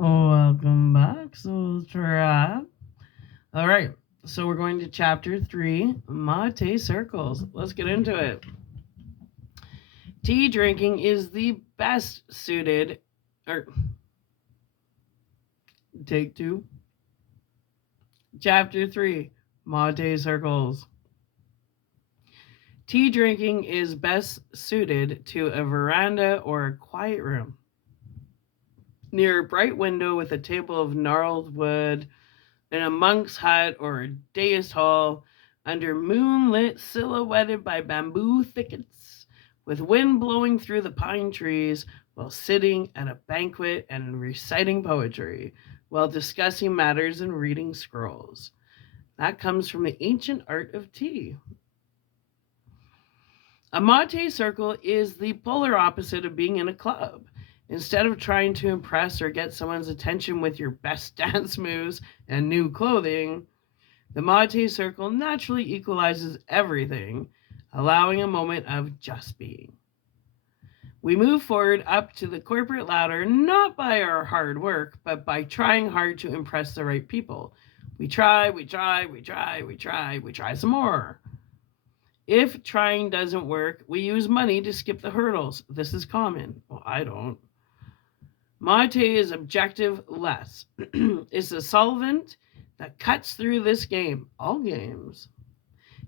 Welcome back, Soul Tribe. All right, so we're going to chapter 3, Mate Circles. Let's get into it. Tea drinking is the best suited, or take 2. Chapter 3, Mate Circles. Tea drinking is best suited to a veranda or a quiet room. Near a bright window with a table of gnarled wood, in a monk's hut or a deist hall, under moonlit silhouetted by bamboo thickets, with wind blowing through the pine trees, while sitting at a banquet and reciting poetry, while discussing matters and reading scrolls. That comes from the ancient art of tea. A mate circle is the polar opposite of being in a club. Instead of trying to impress or get someone's attention with your best dance moves and new clothing, the mate circle naturally equalizes everything, allowing a moment of just being. We move forward up to the corporate ladder not by our hard work, but by trying hard to impress the right people. We try some more. If trying doesn't work, we use money to skip the hurdles. This is common. Well, I don't. Mate is objective less. It's a solvent that cuts through this game, all games.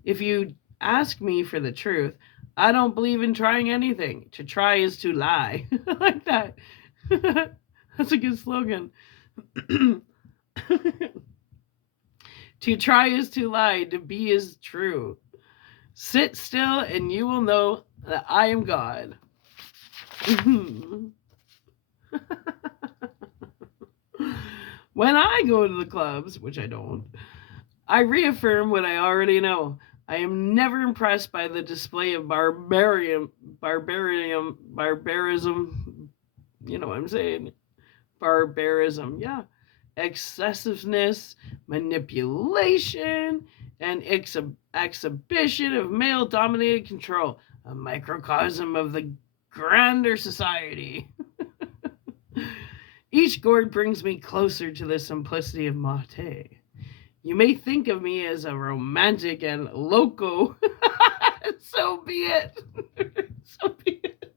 If you ask me for the truth, I don't believe in trying anything. To try is to lie. I like that. That's a good slogan. To try is to lie, to be is true. Sit still and you will know that I am God. When I go to the clubs, which I don't, I reaffirm what I already know. I am never impressed by the display of barbarism. You know what I'm saying? Barbarism, yeah. Excessiveness, manipulation, and exhibition of male dominated control, a microcosm of the grander society. Each gourd brings me closer to the simplicity of mate. You may think of me as a romantic and loco. So be it. So be it.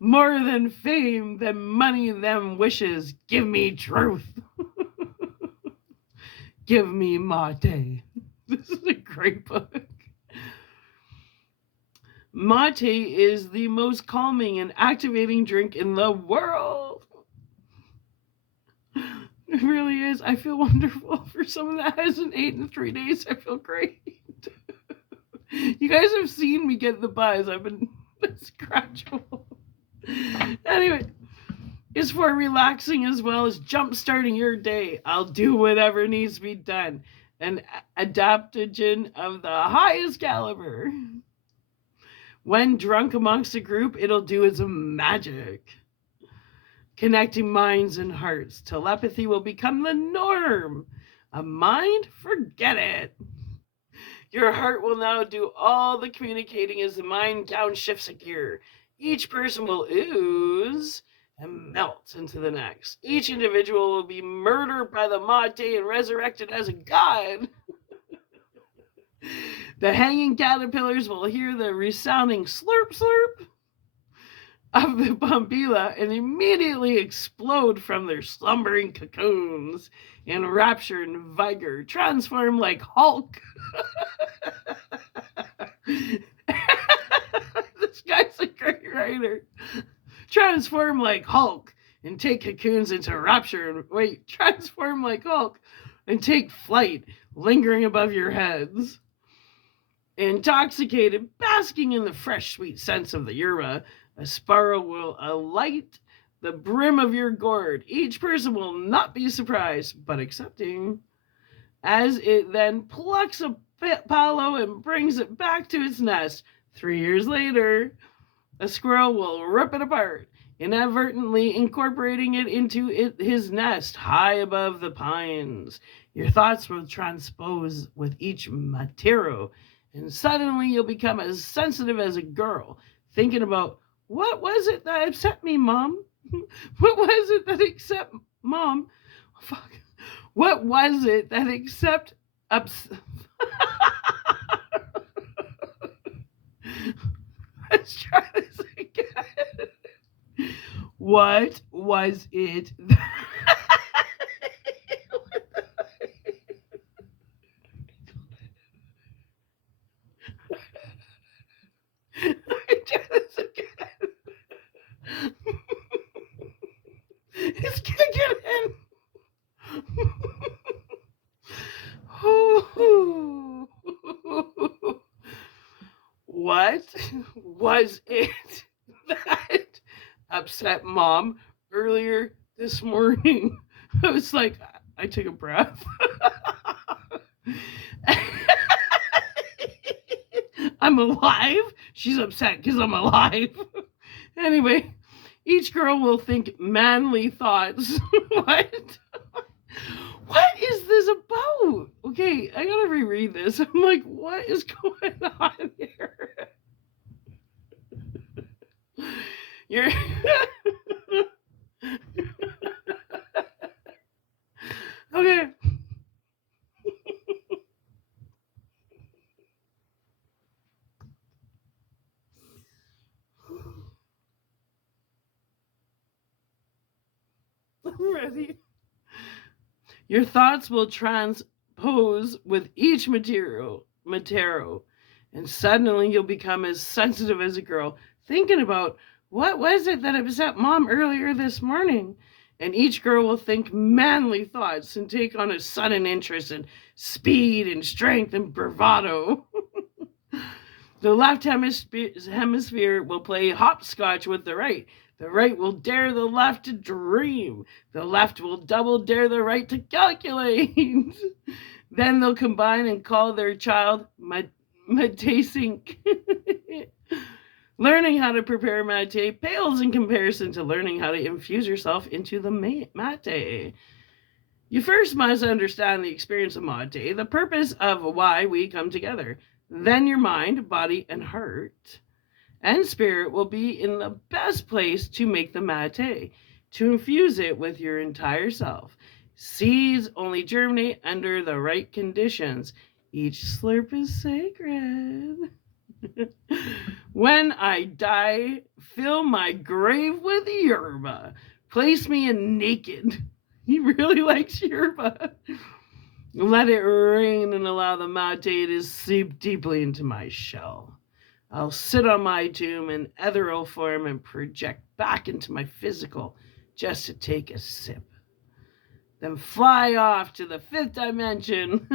More than fame, than money, than wishes, give me truth. Give me mate. This is a great book. Mate is the most calming and activating drink in the world. It really is. I feel wonderful. For someone that hasn't eaten in 3 days, I feel great. You guys have seen me get the buzz. I've been gradual. Anyway, it's for relaxing as well as jump starting your day. I'll do whatever needs to be done. An adaptogen of the highest caliber. When drunk amongst a group, it'll do its magic. Connecting minds and hearts. Telepathy will become the norm. A mind? Forget it. Your heart will now do all the communicating as the mind downshifts a gear. Each person will ooze and melt into the next. Each individual will be murdered by the mate and resurrected as a god. The hanging caterpillars will hear the resounding slurp slurp of the bombilla and immediately explode from their slumbering cocoons in rapture and vigor, transform like Hulk. This guy's a great writer. Transform like Hulk and take cocoons into rapture and transform like Hulk and take flight, lingering above your heads. Intoxicated, basking in the fresh, sweet scents of the yerba, a sparrow will alight the brim of your gourd. Each person will not be surprised, but accepting, as it then plucks a palo and brings it back to its nest. 3 years later, a squirrel will rip it apart, inadvertently incorporating it into his nest high above the pines. Your thoughts will transpose with each matero, and suddenly you'll become as sensitive as a girl, thinking about, what was it that upset me, Mom? What was it that except mom? Fuck. What was it that except ups? Let's try this again. What was it? Let me try this again. It's kicking in. What was it that upset mom earlier this morning? I was like, I took a breath. I'm alive. She's upset because I'm alive. Anyway, each girl will think manly thoughts. What? What is this about? Okay, I gotta reread this. I'm like, what is going on here? You're okay. I'm ready. Your thoughts will transpose with each material, and suddenly you'll become as sensitive as a girl, thinking about what was it that upset mom earlier this morning. And each girl will think manly thoughts and take on a sudden interest in speed and strength and bravado. The left hemisphere will play hopscotch with the right. The right will dare the left to dream. The left will double dare the right to calculate. Then they'll combine and call their child matasink. Learning how to prepare mate pales in comparison to learning how to infuse yourself into the mate. You first must understand the experience of mate, the purpose of why we come together. Then your mind, body, and heart and spirit will be in the best place to make the mate, to infuse it with your entire self. Seeds only germinate under the right conditions. Each slurp is sacred. When I die, fill my grave with yerba. Place me in naked. He really likes yerba. Let it rain and allow the mate to seep deeply into my shell. I'll sit on my tomb in ethereal form and project back into my physical just to take a sip. Then fly off to the fifth dimension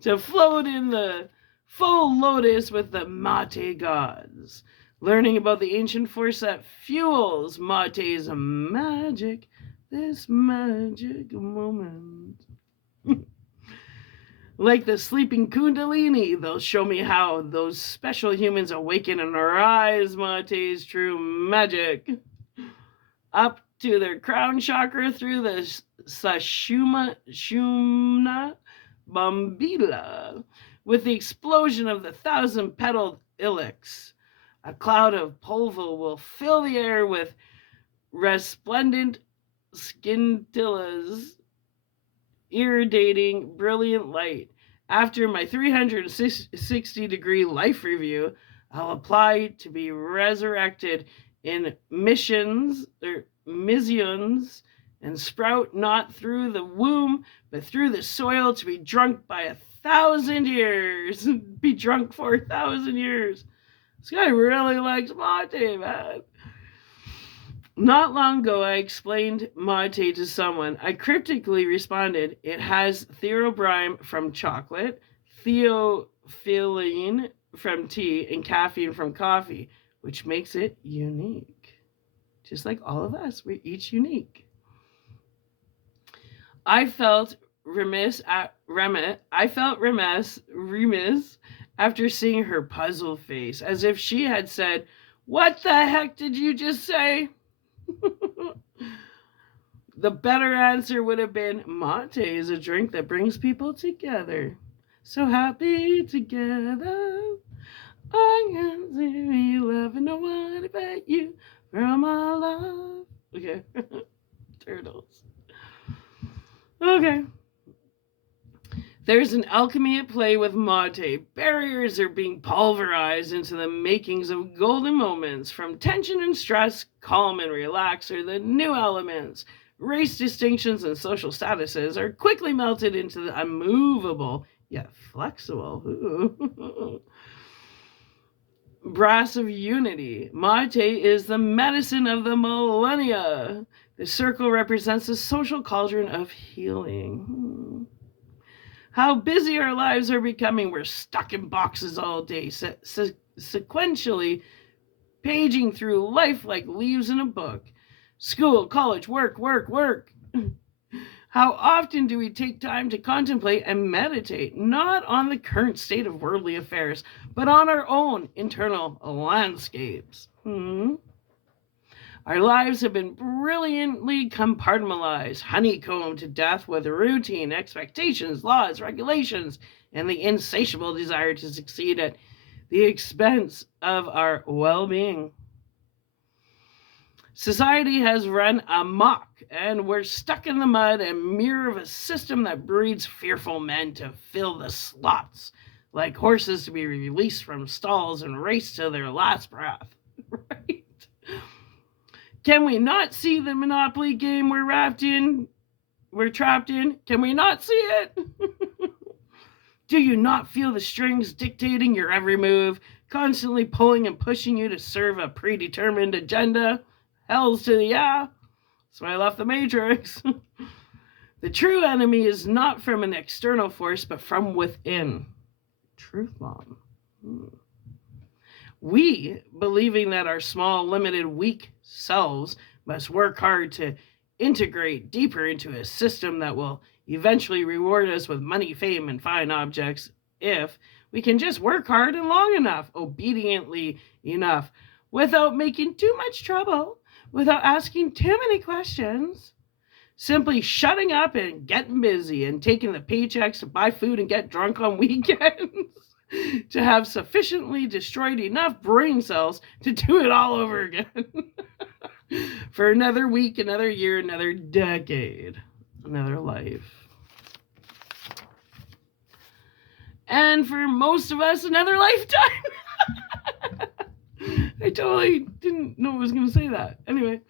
to float in the full lotus with the mate gods, learning about the ancient force that fuels mate's magic, this magic moment. Like the sleeping kundalini, they'll show me how those special humans awaken and rise mate's true magic. Up to their crown chakra through the Shumna Bombila, with the explosion of the 1,000-petaled ilex. A cloud of pulvo will fill the air with resplendent scintillas, irradiating brilliant light. After my 360-degree life review, I'll apply to be resurrected in missions and sprout not through the womb but through the soil to be drunk by 1,000 years. Be drunk for 1,000 years. This guy really likes mate, man. Not long ago, I explained mate to someone. I cryptically responded, it has theobromine from chocolate, theophylline from tea, and caffeine from coffee, which makes it unique. Just like all of us, we're each unique. I felt remiss after seeing her puzzled face, as if she had said, "What the heck did you just say?" The better answer would have been, mate is a drink that brings people together. So happy together. I can see me loving no one but you. Girl, my love. Okay. Turtles. Okay. There's an alchemy at play with mate. Barriers are being pulverized into the makings of golden moments. From tension and stress, calm and relax are the new elements. Race distinctions and social statuses are quickly melted into the unmovable, yet flexible. Brass of unity. Mate is the medicine of the millennia. The circle represents the social cauldron of healing. How busy our lives are becoming. We're stuck in boxes all day, sequentially paging through life like leaves in a book. School, college, work, work, work. How often do we take time to contemplate and meditate, not on the current state of worldly affairs, but on our own internal landscapes? Our lives have been brilliantly compartmentalized, honeycombed to death with routine, expectations, laws, regulations, and the insatiable desire to succeed at the expense of our well-being. Society has run amok, and we're stuck in the mud and mirror of a system that breeds fearful men to fill the slots, like horses to be released from stalls and race to their last breath. Right? Can we not see the Monopoly game we're trapped in? Can we not see it? Do you not feel the strings dictating your every move, constantly pulling and pushing you to serve a predetermined agenda? Hells to the yeah. That's why I left the Matrix. The true enemy is not from an external force, but from within. Truth bomb. We, believing that our small, limited, weak selves must work hard to integrate deeper into a system that will eventually reward us with money, fame, and fine objects if we can just work hard and long enough, obediently enough, without making too much trouble, without asking too many questions, simply shutting up and getting busy and taking the paychecks to buy food and get drunk on weekends. To have sufficiently destroyed enough brain cells to do it all over again. For another week, another year, another decade, another life. And for most of us, another lifetime. I totally didn't know I was going to say that. Anyway.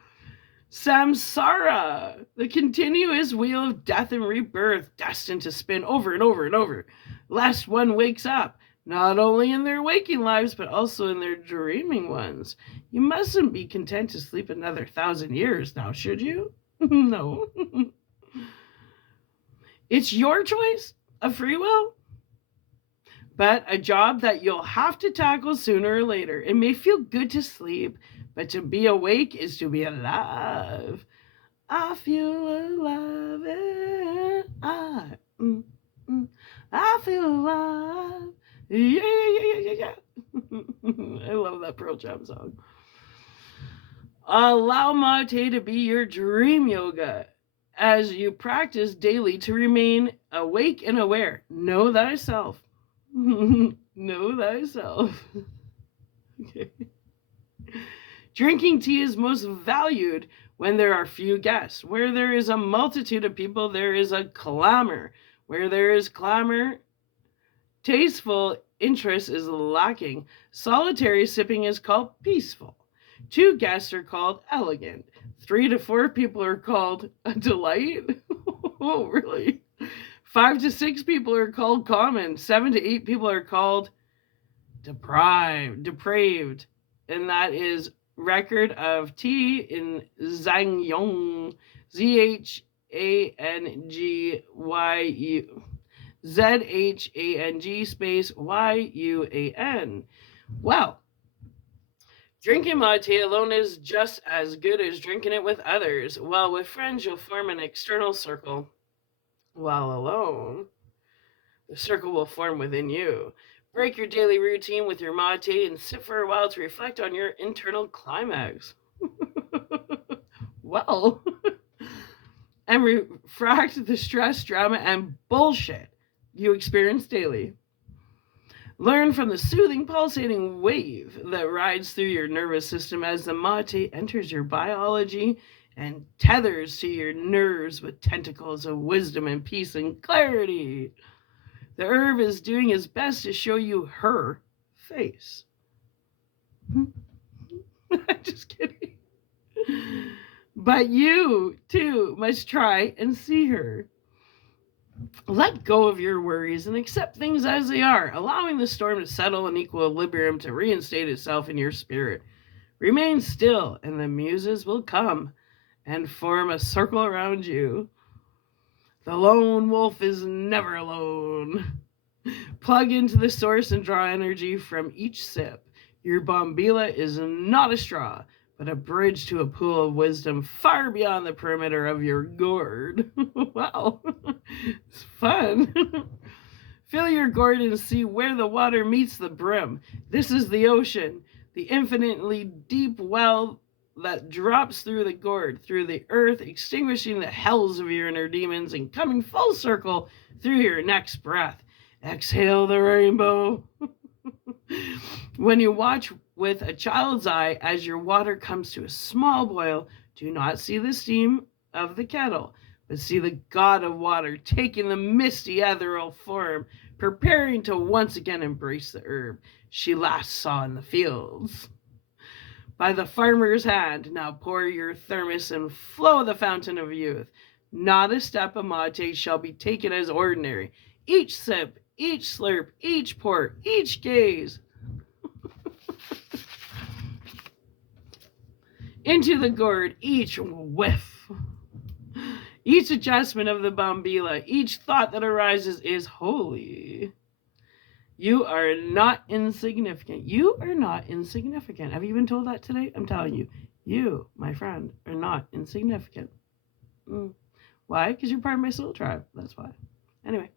Samsara, the continuous wheel of death and rebirth, destined to spin over and over and over, lest one wakes up, not only in their waking lives, but also in their dreaming ones. You mustn't be content to sleep another 1,000 years now, should you? No. It's your choice of free will, but a job that you'll have to tackle sooner or later. It may feel good to sleep, but to be awake is to be alive. I feel alive. I feel alive. Yeah. I love that Pearl Jam song. Allow Mate to be your dream yoga as you practice daily to remain awake and aware. Know thyself. Know thyself. Okay. Drinking tea is most valued when there are few guests. Where there is a multitude of people, there is a clamor. Where there is clamor, tasteful interest is lacking. Solitary sipping is called peaceful. 2 guests are called elegant. 3 to 4 people are called a delight. Oh, really? 5 to 6 people are called common. 7 to 8 people are called depraved. And that is record of tea in Zangyong. ZHANG space YUAN. Well, drinking mate alone is just as good as drinking it with others. While with friends, you'll form an external circle. While alone, the circle will form within you. Break your daily routine with your mate and sit for a while to reflect on your internal climax. Well, and refract the stress, drama, and bullshit you experience daily. Learn from the soothing, pulsating wave that rides through your nervous system as the mate enters your biology and tethers to your nerves with tentacles of wisdom and peace and clarity. The herb is doing his best to show you her face. Just kidding. But you, too, must try and see her. Let go of your worries and accept things as they are, allowing the storm to settle in equilibrium to reinstate itself in your spirit. Remain still, and the muses will come and form a circle around you. The lone wolf is never alone. Plug into the source and draw energy from each sip. Your bombila is not a straw, but a bridge to a pool of wisdom far beyond the perimeter of your gourd. Wow, it's fun. Fill your gourd and see where the water meets the brim. This is the ocean, the infinitely deep well that drops through the gourd, through the earth, extinguishing the hells of your inner demons and coming full circle through your next breath. Exhale the rainbow. When you watch with a child's eye as your water comes to a small boil, do not see the steam of the kettle, but see the god of water taking the misty ethereal form, preparing to once again embrace the herb she last saw in the fields. By the farmer's hand, now pour your thermos and flow the fountain of youth. Not a step of mate shall be taken as ordinary. Each sip, each slurp, each pour, each gaze into the gourd, each whiff, each adjustment of the bombila, each thought that arises is holy. You are not insignificant. You are not insignificant. Have you been told that today? I'm telling you, you, my friend, are not insignificant. Why? Because you're part of my soul tribe. That's why. Anyway.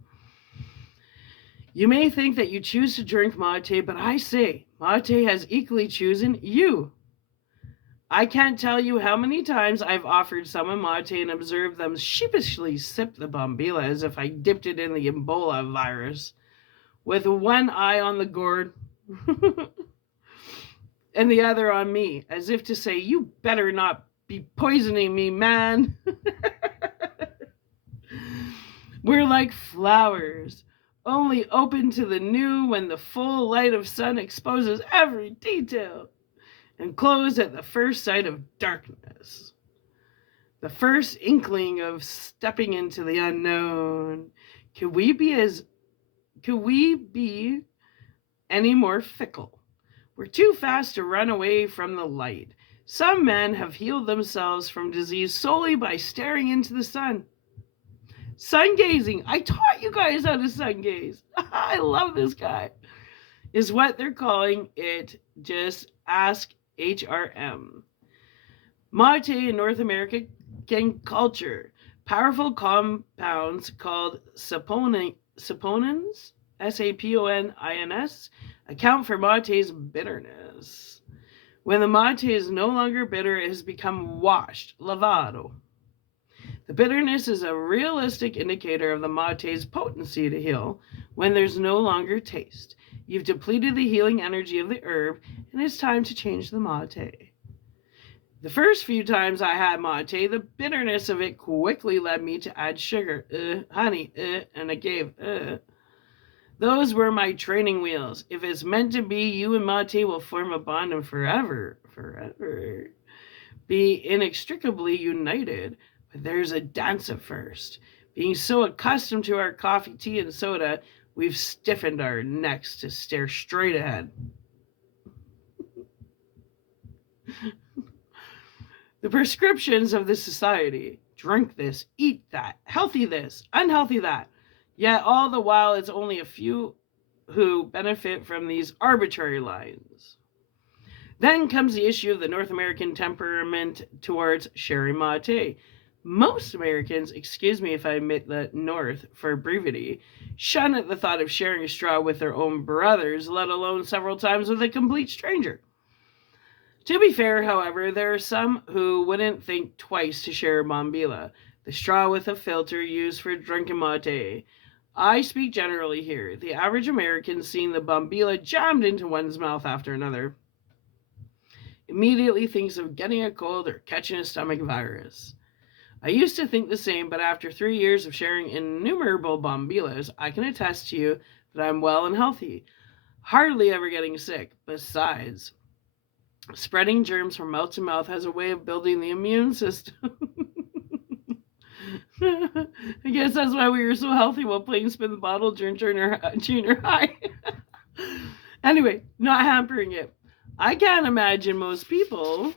You may think that you choose to drink mate, but I say, mate has equally chosen you. I can't tell you how many times I've offered someone mate and observed them sheepishly sip the bombila as if I dipped it in the Ebola virus, with one eye on the gourd and the other on me, as if to say, you better not be poisoning me, man. We're like flowers, only open to the new when the full light of sun exposes every detail, and closed at the first sight of darkness. The first inkling of stepping into the unknown. Could we be any more fickle? We're too fast to run away from the light. Some men have healed themselves from disease solely by staring into the sun. Sun gazing. I taught you guys how to sun gaze. I love this guy. Is what they're calling it. Just ask HRM. Mate in North American culture. Powerful compounds called saponins, saponins, account for mate's bitterness. When the mate is no longer bitter, it has become washed, lavado. The bitterness is a realistic indicator of the mate's potency to heal when there's no longer taste. You've depleted the healing energy of the herb, and it's time to change the mate. The first few times I had mate, the bitterness of it quickly led me to add sugar, honey, and I gave, Those were my training wheels. If it's meant to be, you and mate will form a bond and forever be inextricably united. But there's a dance at first. Being so accustomed to our coffee, tea, and soda, we've stiffened our necks to stare straight ahead. The prescriptions of this society: drink this, eat that, healthy this, unhealthy that. Yet all the while it's only a few who benefit from these arbitrary lines. Then comes the issue of the North American temperament towards sharing mate. Most Americans, excuse me if I omit the North for brevity, shun at the thought of sharing a straw with their own brothers, let alone several times with a complete stranger. To be fair, however, there are some who wouldn't think twice to share a bombila, the straw with a filter used for drinking mate. I speak generally here. The average American seeing the bombilla jammed into one's mouth after another immediately thinks of getting a cold or catching a stomach virus. I used to think the same, but after 3 years of sharing innumerable bombillas, I can attest to you that I'm well and healthy, hardly ever getting sick. Besides, spreading germs from mouth to mouth has a way of building the immune system. I guess that's why we were so healthy while playing spin the bottle during junior high. Anyway, not hampering it. I can't imagine most people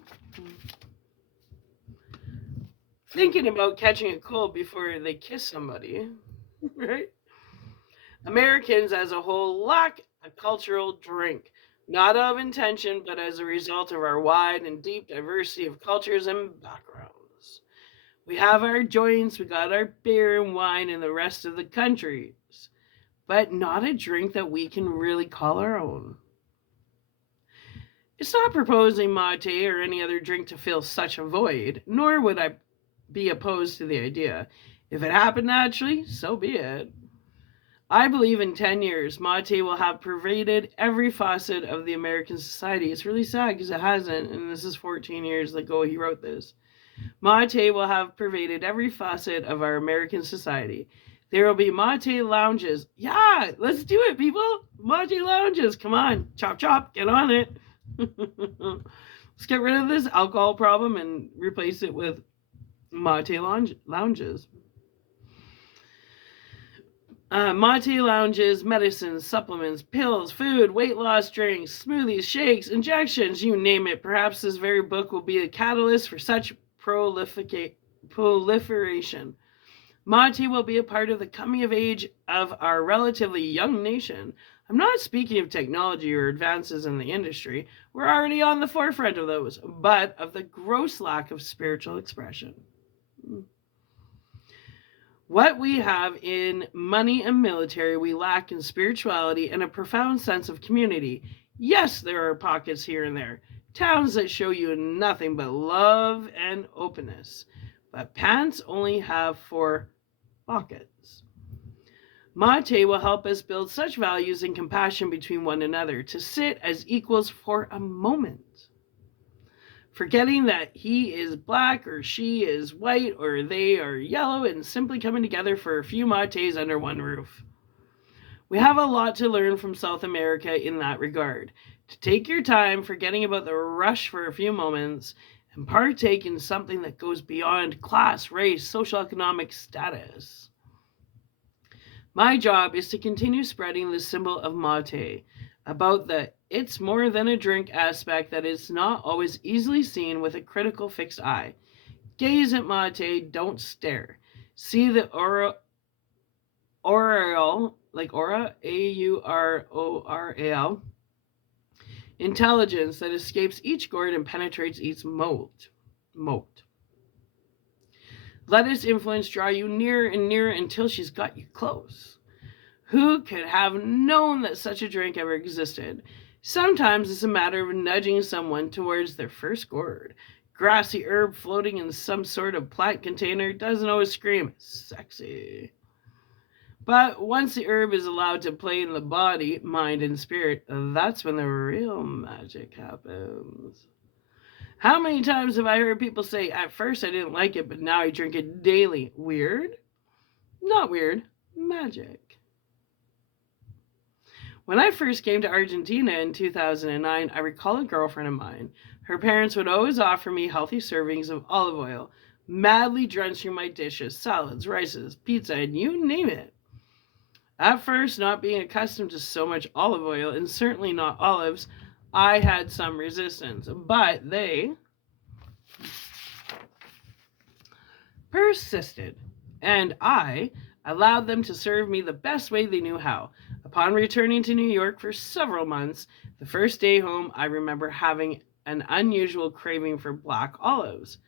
thinking about catching a cold before they kiss somebody, right? Americans as a whole lack a cultural drink, not of intention, but as a result of our wide and deep diversity of cultures and backgrounds. We have our joints, we got our beer and wine in the rest of the countries, but not a drink that we can really call our own. It's not proposing mate or any other drink to fill such a void, nor would I be opposed to the idea. If it happened naturally, so be it. I believe in 10 years, mate will have pervaded every facet of the American society. It's really sad because it hasn't, and this is 14 years ago he wrote this. Mate will have pervaded every facet of our American society. There will be mate lounges. Yeah, let's do it, people. Mate lounges. Come on. Chop, chop. Get on it. Let's get rid of this alcohol problem and replace it with mate lounges. Mate lounges, medicines, supplements, pills, food, weight loss drinks, smoothies, shakes, injections, you name it. Perhaps this very book will be a catalyst for such proliferation. Mate will be a part of the coming of age of our relatively young nation. I'm not speaking of technology or advances in the industry. We're already on the forefront of those, but of the gross lack of spiritual expression. What we have in money and military, we lack in spirituality and a profound sense of community. Yes, there are pockets here and there, towns that show you nothing but love and openness, but pants only have 4 pockets. Mate will help us build such values and compassion between one another, to sit as equals for a moment, forgetting that he is black or she is white or they are yellow, and simply coming together for a few mates under one roof. We have a lot to learn from South America in that regard. To take your time, forgetting about the rush for a few moments, and partake in something that goes beyond class, race, social economic status. My job is to continue spreading the symbol of mate, about the it's more than a drink aspect that is not always easily seen with a critical fixed eye. Gaze at mate, don't stare. See the auroral, like aura, A-U-R-O-R-A-L, intelligence that escapes each gourd and penetrates each moat. Let its influence draw you nearer and nearer until she's got you close. Who could have known that such a drink ever existed? Sometimes it's a matter of nudging someone towards their first gourd. Grassy herb floating in some sort of plant container doesn't always scream sexy. But once the herb is allowed to play in the body, mind, and spirit, that's when the real magic happens. How many times have I heard people say, at first I didn't like it, but now I drink it daily? Weird? Not weird. Magic. When I first came to Argentina in 2009, I recall a girlfriend of mine. Her parents would always offer me healthy servings of olive oil, madly drenching my dishes, salads, rices, pizza, and you name it. At first, not being accustomed to so much olive oil, and certainly not olives, I had some resistance, but they persisted, and I allowed them to serve me the best way they knew how. Upon returning to New York for several months, the first day home, I remember having an unusual craving for black olives.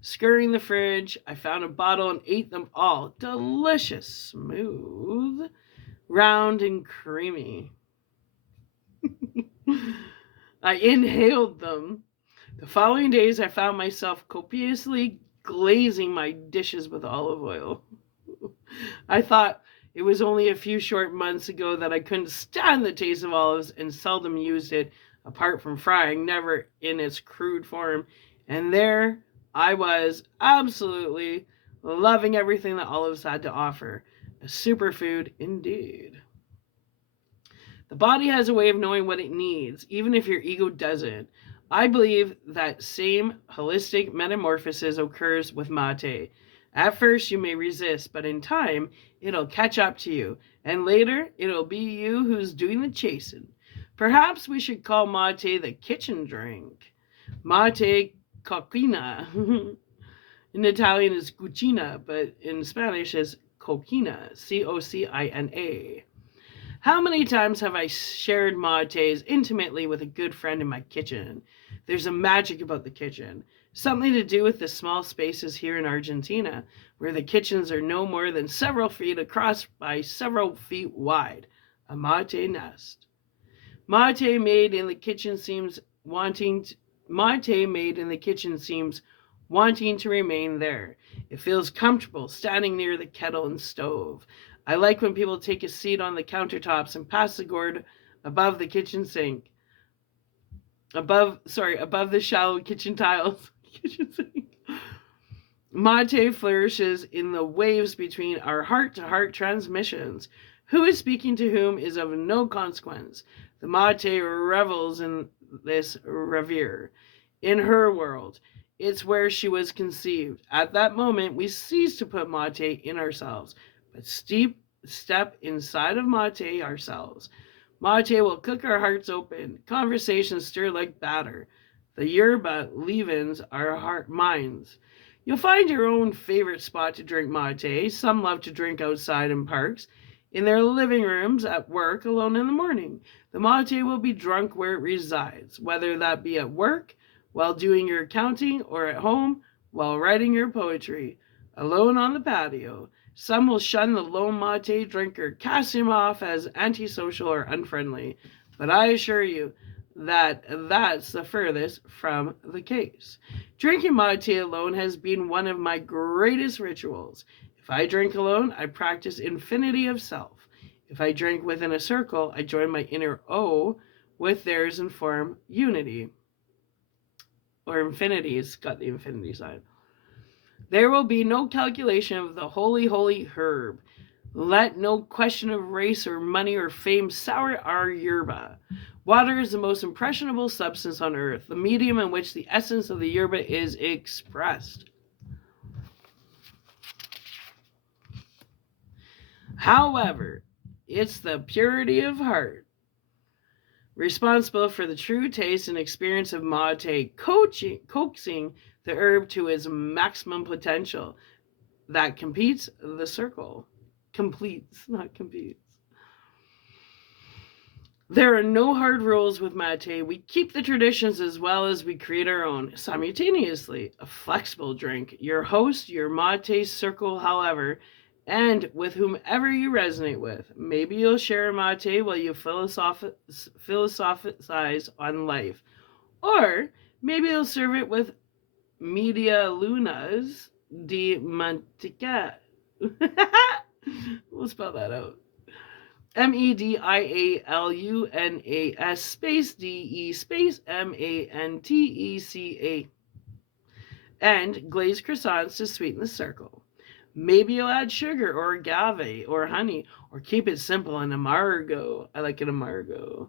Scouring the fridge, I found a bottle and ate them all. Delicious, smooth, round, and creamy. I inhaled them. The following days, I found myself copiously glazing my dishes with olive oil. I thought, It was only a few short months ago that I couldn't stand the taste of olives and seldom used it apart from frying, never in its crude form. And there I was, absolutely loving everything that olives had to offer. A superfood indeed. The body has a way of knowing what it needs, even if your ego doesn't. I believe that same holistic metamorphosis occurs with mate. At first, you may resist, but in time, it'll catch up to you, and later, it'll be you who's doing the chasing. Perhaps we should call mate the kitchen drink. Mate coquina. In Italian, is cucina, but in Spanish, is coquina. Cocina. How many times have I shared mates intimately with a good friend in my kitchen? There's a magic about the kitchen. Something to do with the small spaces here in Argentina, where the kitchens are no more than several feet across by several feet wide. A mate nest. Mate made in the kitchen seems wanting to remain there. It feels comfortable standing near the kettle and stove. I like when people take a seat on the countertops and pass the gourd above the kitchen sink. Above the shallow kitchen tiles. Kitchen sink. Mate flourishes in the waves between our heart-to-heart transmissions. Who is speaking to whom is of no consequence. The mate revels in this reverie. In her world, it's where she was conceived. At that moment, we cease to put mate in ourselves, but step inside of mate ourselves. Mate will cook our hearts open. Conversations stir like batter. The yerba leavens our heart minds. You'll find your own favorite spot to drink mate. Some love to drink outside in parks, in their living rooms, at work, alone in the morning. The mate will be drunk where it resides, whether that be at work, while doing your accounting, or at home, while writing your poetry, alone on the patio. Some will shun the lone mate drinker, cast him off as antisocial or unfriendly. But I assure you that that's the furthest from the case. Drinking mate alone has been one of my greatest rituals. If I drink alone, I practice infinity of self. If I drink within a circle, I join my inner O with theirs and form unity. Or infinity, it's got the infinity sign. There will be no calculation of the holy, holy herb. Let no question of race or money or fame sour our yerba. Water is the most impressionable substance on earth, the medium in which the essence of the yerba is expressed. However, it's the purity of heart responsible for the true taste and experience of mate, coaxing the herb to its maximum potential that completes the circle. Completes, not competes. There are no hard rules with mate. We keep the traditions as well as we create our own simultaneously. A flexible drink. Your host, your mate circle, however, and with whomever you resonate with. Maybe you'll share a mate while you philosophize on life. Or maybe you'll serve it with media lunas de manteca. We'll spell that out. MEDIALUNAS space DE space MANTECA. And glazed croissants to sweeten the circle. Maybe you'll add sugar or agave or honey, or keep it simple and amargo. I like an amargo.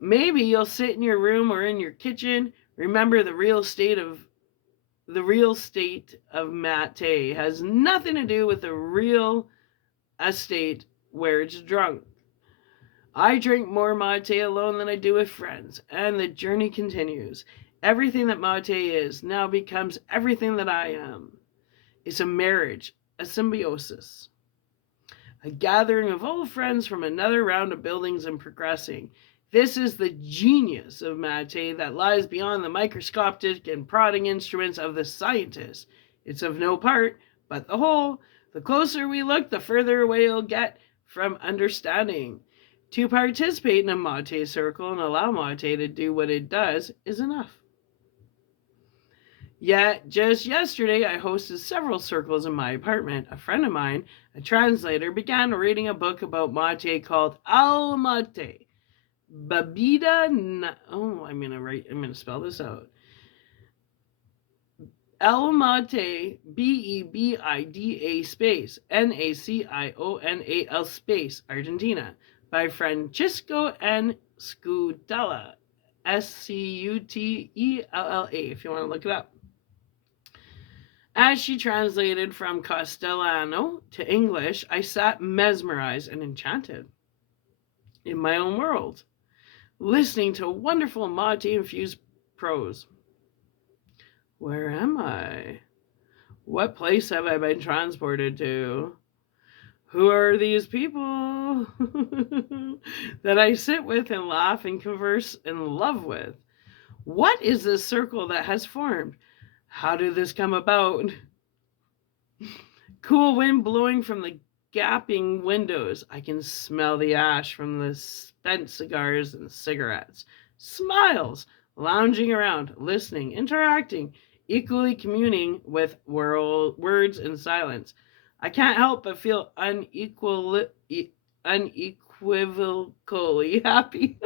Maybe you'll sit in your room or in your kitchen. Remember, the real state of mate has nothing to do with the real estate where it's drunk. I drink more mate alone than I do with friends, and the journey continues. Everything that mate is now becomes everything that I am. It's a marriage, a symbiosis, a gathering of old friends from another round of buildings and progressing. This is the genius of mate that lies beyond the microscopic and prodding instruments of the scientist. It's of no part, but the whole. The closer we look, the further away we'll get from understanding. To participate in a mate circle and allow mate to do what it does is enough. Yet, just yesterday, I hosted several circles in my apartment. A friend of mine, a translator, began reading a book about mate called Al Mate. Babida. Oh, I'm gonna spell this out. El Mate, Bebida space, Nacional space, Argentina, by Francisco N. Scudella, Scutella, if you want to look it up. As she translated from Castellano to English, I sat mesmerized and enchanted in my own world, listening to wonderful mate-infused prose. Where am I? What place have I been transported to? Who are these people that I sit with and laugh and converse and love with? What is this circle that has formed? How did this come about? Cool wind blowing from the gaping windows. I can smell the ash from the spent cigars and cigarettes. Smiles, lounging around, listening, interacting, equally communing with words and silence. I can't help but feel unequivocally happy.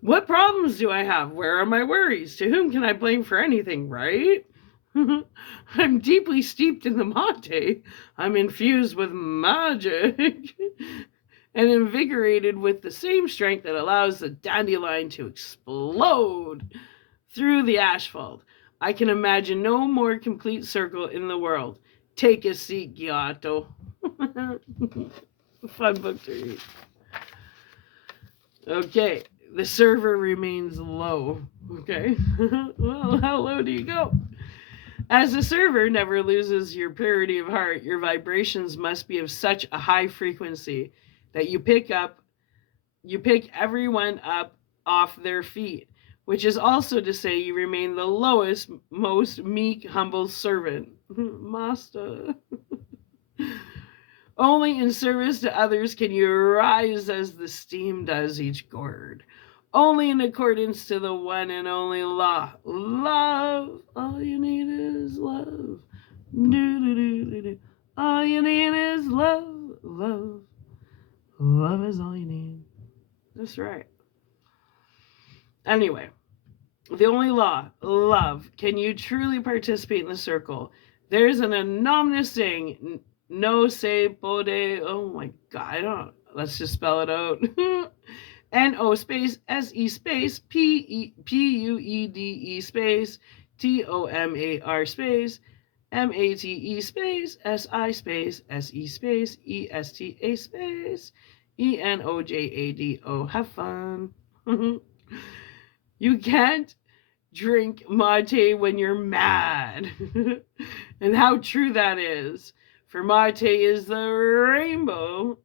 What problems do I have? Where are my worries? To whom can I blame for anything, right? I'm deeply steeped in the mate. I'm infused with magic and invigorated with the same strength that allows the dandelion to explode through the asphalt. I can imagine no more complete circle in the world. Take a seat, Giotto. Fun book to read. Okay, the server remains low. Okay, well, how low do you go? As the server never loses your purity of heart, your vibrations must be of such a high frequency that you pick everyone up off their feet, which is also to say you remain the lowest, most meek, humble servant. Master. Only in service to others can you rise as the steam does each gourd. Only in accordance to the one and only law. Love. All you need is love. Do. All you need is love. Love. Love is all you need. That's right. Anyway, the only law, love. Can you truly participate in the circle? There's an anonymous saying, no se puede. Oh my God, I don't. Let's just spell it out. N-O space S-E space P-U-E-D-E space T-O-M-A-R space M-A-T-E space S-I space S-E space E-S-T-A space E-N-O-J-A-D-O. Have fun. You can't drink mate when you're mad. And how true that is. For mate is the rainbow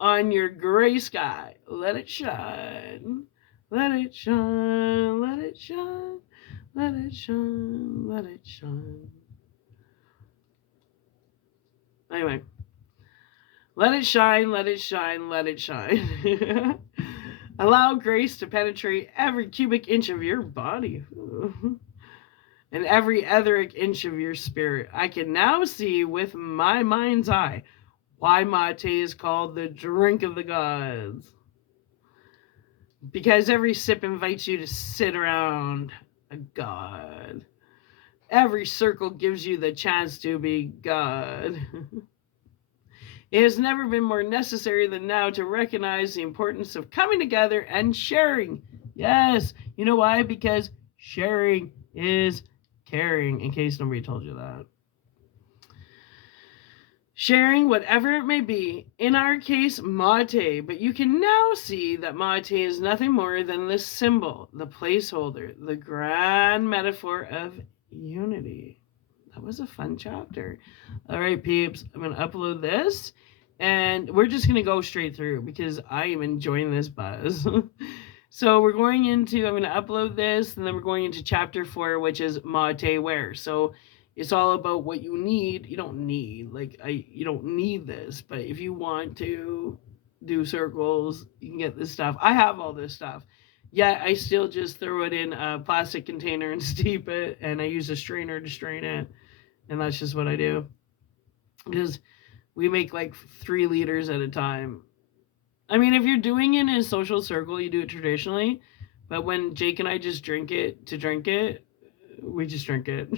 on your gray sky. Let it shine. Let it shine. Let it shine. Let it shine. Let it shine. Anyway. Let it shine. Let it shine. Let it shine. Allow grace to penetrate every cubic inch of your body. And every etheric inch of your spirit. I can now see with my mind's eye why mate is called the drink of the gods. Because every sip invites you to sit around a god. Every circle gives you the chance to be God. It has never been more necessary than now to recognize the importance of coming together and sharing. Yes, you know why? Because sharing is caring, in case nobody told you that. Sharing whatever it may be, in our case, mate, but you can now see that mate is nothing more than the symbol, the placeholder, the grand metaphor of unity. That was a fun chapter. All right, peeps, I'm going to upload this, and we're just going to go straight through because I am enjoying this buzz. So I'm going to upload this, and then we're going into chapter 4, which is mate ware. So it's all about what you need. You don't need, you don't need this, but if you want to do circles, you can get this stuff. I have all this stuff. Yeah, I still just throw it in a plastic container and steep it, and I use a strainer to strain it, and that's just what I do. Because we make like 3 liters at a time. I mean, if you're doing it in a social circle, you do it traditionally. But when Jake and I just drink it to drink it, we just drink it.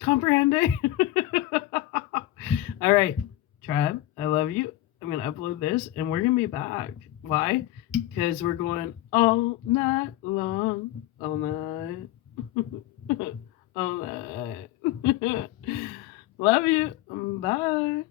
Comprehende? All right, tribe, I love you. I'm going to upload this and we're going to be back. Why? Because we're going all night long. All night. All night. Love you. Bye.